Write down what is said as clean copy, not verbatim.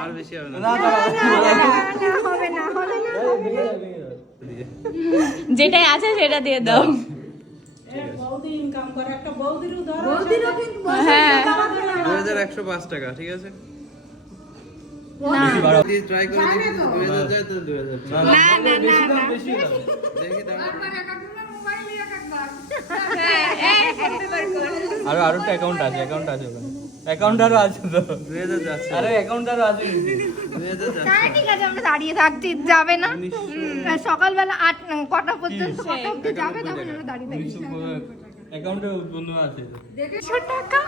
আর বেশি হবে না, যেটাই আছে সেটা দিয়ে দাও। হ্যাঁ 2105 টাকা, ঠিক আছে? ট্রাই করে দেখি 2000 যায় তো 2000। দেখি আরো একটা অ্যাকাউন্ট আছে ওখানে। অ্যাকাউন্ট আরো আছে তো 2000 যাচ্ছে। আরে অ্যাকাউন্ট আরো আছে 2000 যাচ্ছে। হ্যাঁ ঠিক আছে, আমরা দাঁড়িয়ে থাকছি, যাবে না সকালবেলা 8 কটা পর্যন্ত কত অবধি যাবে, তখন আমরা দাঁড়িয়ে থাকি। অ্যাকাউন্টে বন্ধু আছে 100 টাকা